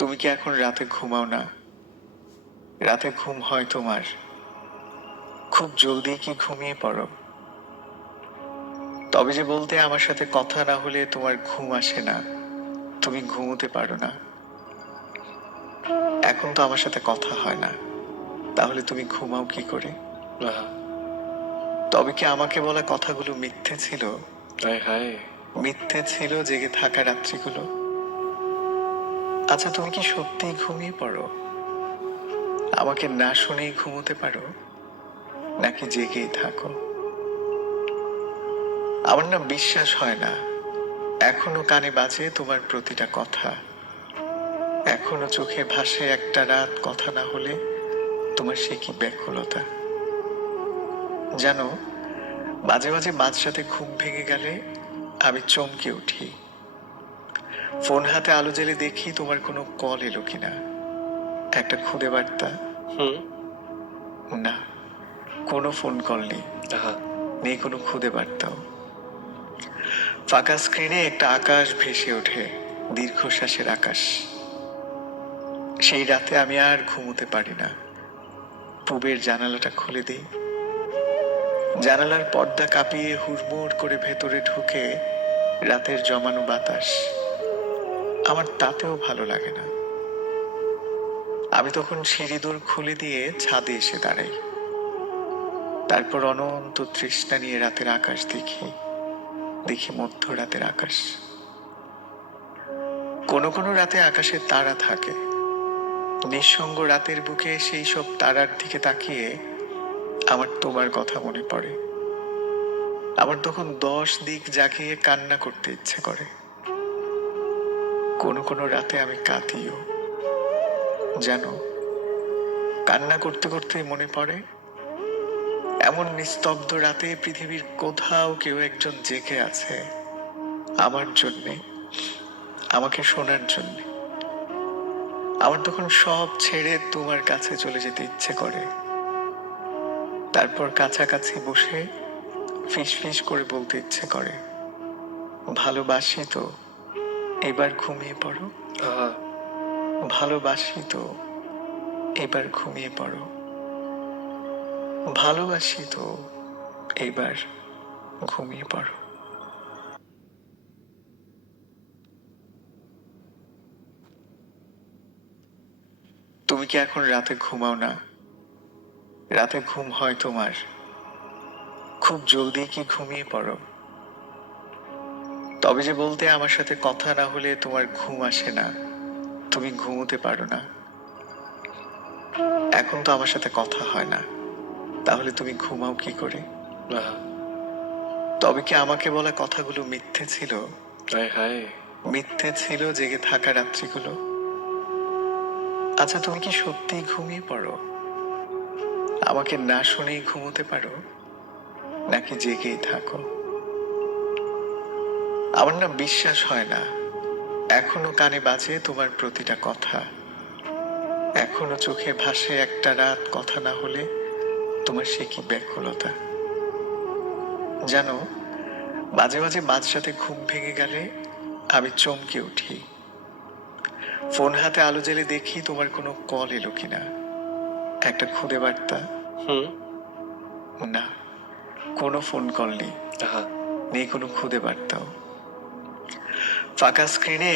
তুমি কি এখন রাতে ঘুমাও না? রাতে ঘুম হয় তোমার? খুব জলদি কি ঘুমিয়ে পড়ো? তবে যে বলতে আমার সাথে কথা না হলে তোমার ঘুম আসে না, তুমি ঘুমোতে পারো না। এখন তো আমার সাথে কথা হয় না, তাহলে তুমি ঘুমাও কি করে? আহা! তবে কি আমাকে বলা কথাগুলো মিথ্যে ছিল? হায় হায়! মিথ্যে ছিল জেগে থাকা রাত্রিগুলো? আচ্ছা, তুমি কি সত্যিই ঘুমিয়ে পড়ো? আমাকে না শুনেই ঘুমোতে পারো, নাকি জেগেই থাকো? আমার না বিশ্বাস হয় না এখনো কানে বাজে তোমার প্রতিটা কথা, এখনো চোখে ভাসে একটা রাত কথা না হলে তোমার সে কি ব্যাকুলতা। জানো, মাঝে মাঝে মাঝরাতে ঘুম ভেঙে গেলে আমি চমকে উঠি। ফোন হাতে আলো জ্বেলে দেখি তোমার কোনো কল এলো কিনা, একটা খুদে বার্তা। হুম। না, কোনো ফোন কল নেই, আহা! নেই কোনো খুদে বার্তাও। ফাঁকা স্ক্রিনে একটা আকাশ ভেসে ওঠে, দীর্ঘশ্বাসের আকাশ। সেই রাতে আমি আর ঘুমোতে পারি না। পূবের জানালাটা খুলে দিই, জানালার পর্দা কাঁপিয়ে হুড়মুড় করে ভেতরে ঢুকে রাতের জমানো বাতাস। আমার তাতেও ভালো লাগে না। আমি তখন সিঁড়িদোর খুলে দিয়ে ছাদে এসে দাঁড়াই। তারপর অনন্ত তৃষ্ণা নিয়ে রাতের আকাশ দেখি, দেখি মধ্যরাতের আকাশ। কোনো কোনো রাতে আকাশে তারা থাকে। নিঃসঙ্গ রাতের বুকে সেই সব তারার দিকে তাকিয়ে আমার তোমার কথা মনে পড়ে। আমার তখন 10 দিক জাগিয়ে কান্না করতে ইচ্ছে করে। কোনো কোনো রাতে আমি কাঁদিও। জানো, কান্না করতে করতে মনে পড়ে এমন নিস্তব্ধ রাতে পৃথিবীর কোথাও কেউ একজন জেগে আছে আমার জন্যে, আমাকে শোনার জন্যে। আমার তখন সব ছেড়ে তোমার কাছে চলে যেতে ইচ্ছে করে। তারপর কাছাকাছি বসে ফিস ফিস করে বলতে ইচ্ছে করে, ভালোবাসি তো, এবার ঘুমিয়ে পড়ো। আহা! ভালোবাসি তো, এবার ঘুমিয়ে পড়ো। ভালোবাসি তো, এবার ঘুমিয়ে পড়ো। তুমি কি এখন রাতে ঘুমাও না? রাতে ঘুম হয় তোমার? খুব জলদি কি ঘুমিয়ে পড়ো? তবে যে বলতে আমার সাথে কথা না হলে তোমার ঘুম আসে না, তুমি ঘুমোতে পারো না। এখন তো আমার সাথে কথা হয় না, তাহলে তুমি ঘুমাও কি করে? আহা! তবে কি আমাকে বলা কথাগুলো মিথ্যে ছিল? হায় হায়! মিথ্যে ছিল জেগে থাকা রাত্রিগুলো? আচ্ছা, তুমি কি সত্যিই ঘুমিয়ে পড়ো? আমাকে না শুনেই ঘুমোতে পারো, নাকি জেগেই থাকো? আমার না বিশ্বাস হয় না এখনো কানে বাজে তোমার প্রতিটা কথা, এখনো চোখে ভাসে একটা রাত কথা না হলে তোমার সে কি ব্যাকুলতা। জানো, মাঝে মাঝে মাঝরাতে ঘুম ভেঙে গেলে আমি চমকে উঠি। ফোন হাতে আলো জ্বেলে দেখি তোমার কোনো কল এলো কিনা, একটা খুদে বার্তা। হুম। না, কোনো ফোন কল নেই, আহা! নেই কোনো খুদে বার্তাও। ফাঁকা স্ক্রিনে